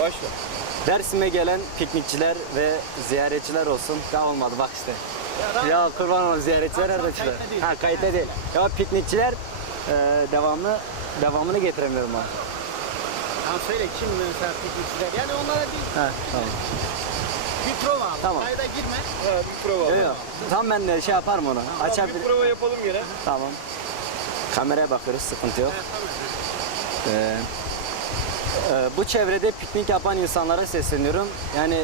Başla. Dersim'e gelen piknikçiler ve ziyaretçiler olsun. Ya olmadı bak işte. Ya kurban olun, ziyaretçiler nerede çıkar? Ha, kayıtta değil. Ya piknikçiler devamını getiremiyorum ben. Tamam söyle, kim mesela piknikçiler? Yani onlara Ha, tamam. bir prova al. Tamam. Kayda girme. Ha, bir prova. Yok yok. Tam ben de şey yaparım onu. Tamam, Açabilir. bir prova yapalım yine. Tamam. Kameraya bakıyoruz, sıkıntı yok. Bu çevrede piknik yapan insanlara sesleniyorum. Yani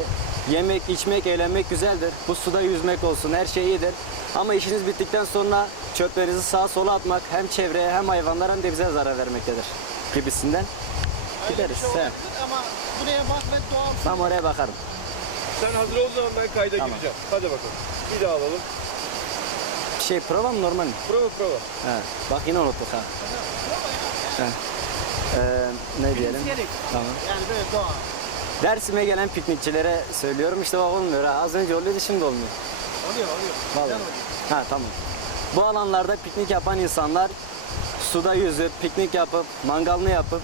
yemek, içmek, eğlenmek güzeldir. Bu suda yüzmek olsun, her şey iyidir. Ama işiniz bittikten sonra çöplerinizi sağa sola atmak hem çevreye hem hayvanlara hem de bize zarar vermektedir gibisinden. Gideriz. Şey olabilir ama buraya bak ve doğal. Tam oraya bakarım. Sen hazır ol zaman ben kayda Tamam. gireceğim. Hadi bakalım. Bir daha alalım. Prova mı, normal mi? Prova. He. Bak yine unuttuk ha. He. Ne diyelim? Gerek. Tamam. Yani böyle doğal. Dersim'e gelen piknikçilere söylüyorum, işte bak olmuyor ha. Az önce oluyordu, şimdi olmuyor. Oluyor. Vallahi. Güzel oluyor. Ha, tamam. Bu alanlarda piknik yapan insanlar suda yüzüp, piknik yapıp, mangalını yapıp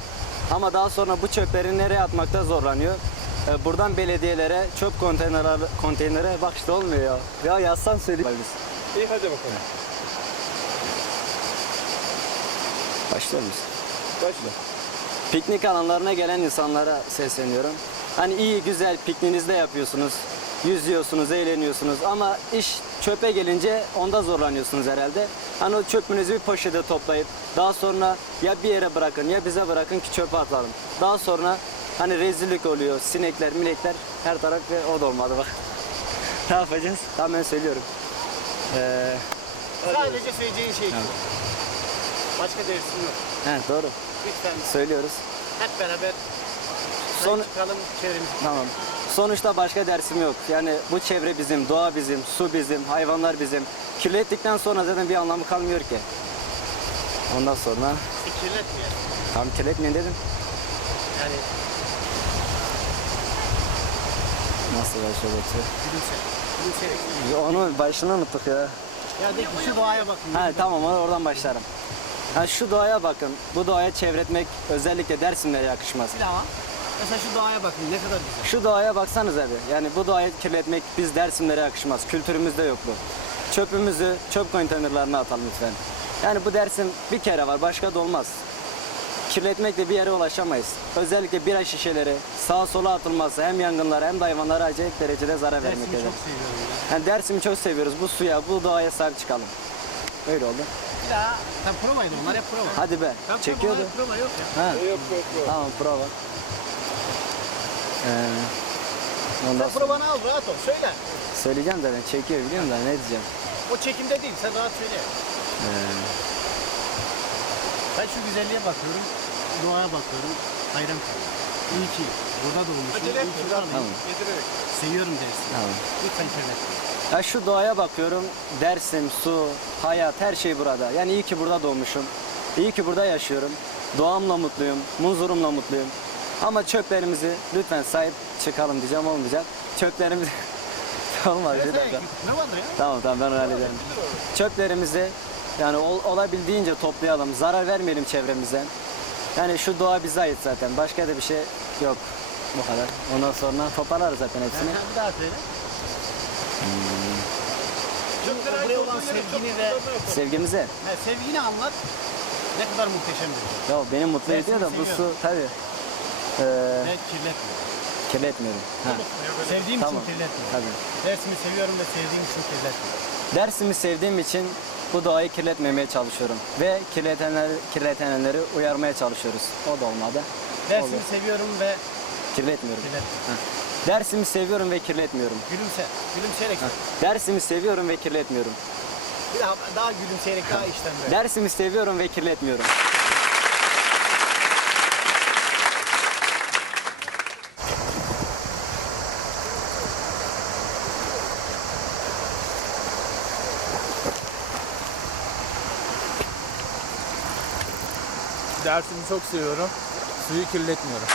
ama daha sonra bu çöpleri nereye atmakta zorlanıyor. Buradan belediyelere, çöp konteynere bak işte olmuyor ya. Ya yazsan söyleyeyim. İyi hadi bakalım. Başlıyor muyuz? Başla. Piknik alanlarına gelen insanlara sesleniyorum. Hani iyi güzel pikniğinizde yapıyorsunuz, yüzüyorsunuz, eğleniyorsunuz ama iş çöpe gelince onda zorlanıyorsunuz herhalde. Hani o çöpünüzü bir poşete toplayıp daha sonra ya bir yere bırakın ya bize bırakın ki çöpe atalım. Daha sonra hani rezillik oluyor, sinekler, milekler her taraf ve o da olmadı bak. Ne yapacağız? Tamam, ben söylüyorum. Sadece söyleyeceğin şey şu. Başka dersim yok. He, doğru. Lütfen Söylüyoruz. hep beraber Son- çıkalım çevremizi. Tamam. Sonuçta başka dersim yok. Yani bu çevre bizim, doğa bizim, su bizim, hayvanlar bizim. Kirlettikten sonra zaten bir anlamı kalmıyor ki. Ondan sonra Kirletmeyelim. tam kirletmeyin dedim. Yani Nasıl başlayacaktı? gülümseyerek. Onu başını unuttuk ya. Ya de ki şu doğaya bakın. Ha, tamam, oradan başlarım. Ha, şu doğaya bakın. Bu doğaya çevretmek özellikle Dersimlere yakışmaz. Bir daha. Mesela şu doğaya bakın ne kadar güzel. Şu doğaya baksanız abi. Yani bu doğayı kirletmek biz Dersimlere yakışmaz. Kültürümüzde yok bu. Çöpümüzü çöp konteynerlarına atalım lütfen. Yani bu Dersim bir kere var, başka da olmaz. Kirletmekle bir yere ulaşamayız. Özellikle bira şişeleri sağa sola atılması hem yangınlara hem de hayvanlara acayip derecede zarar Dersimi vermektedir. çok seviyorum ya. Yani Dersim'i çok seviyoruz. Bu suya, bu doğaya sahip çıkalım. Öyle oldu. Bir daha. Tam provaydı onlar hep prova. Hadi be. Tam Çekiyordu. Prova yok ya. Ha. Yok. Tamam, prova. Ondan Sen sonra provanı al rahat ol söyle. söyleyeceğim de ben çekiyor biliyorum da ne diyeceğim. O çekimde değil sen rahat söyle. Ben şu güzelliğe bakıyorum. Doğaya bakıyorum. Hayran kalıyorum. İyi ki burada doğmuşum. Acele İyi etme. ki Tamam. buradayım. Getirerek. Seviyorum dersi. Tamam. Lütfen kirletme. Ya şu doğaya bakıyorum. Dersim, su, hayat, her şey burada. Yani iyi ki burada doğmuşum. İyi ki burada yaşıyorum. Doğamla mutluyum. Huzurumla mutluyum. Ama çöplerimizi lütfen sahip çıkalım diyeceğim, olmayacak. Çöplerimizi olmaz bir dakika. Ne vardır ya? Tamam ben onu hallederim. Çöplerimizi yani olabildiğince toplayalım. Zarar vermeyelim çevremize. Yani şu doğa bize ait zaten. Başka da bir şey yok. Bu kadar. Ondan sonra toparlarız zaten hepsini. Bir daha söyle. Buraya olan sevgini ve Sevgimize. sevgini anlat. Ne kadar muhteşem bir şey. Ya beni mutlu Dersimi ediyor da bu su seviyorum. tabii. Ve kirletme. Kirletmiyorum. Ha. Sevdiğim Tamam. için kirletme. Tabii. Dersimi seviyorum ve sevdiğim için kirletme. Dersimi sevdiğim için bu doğayı kirletmemeye çalışıyorum. Ve kirletenleri uyarmaya çalışıyoruz. O da olmadı. Dersimi Olur. seviyorum ve Kirletmiyorum. kirletme. Ha. Dersimi seviyorum ve kirletmiyorum. Gülümse. Gülümseyerek söyle. Dersimi seviyorum ve kirletmiyorum. Bir daha gülümseyerek daha içten böyle. Dersimi seviyorum ve kirletmiyorum. Dersimi çok seviyorum. Suyu kirletmiyorum.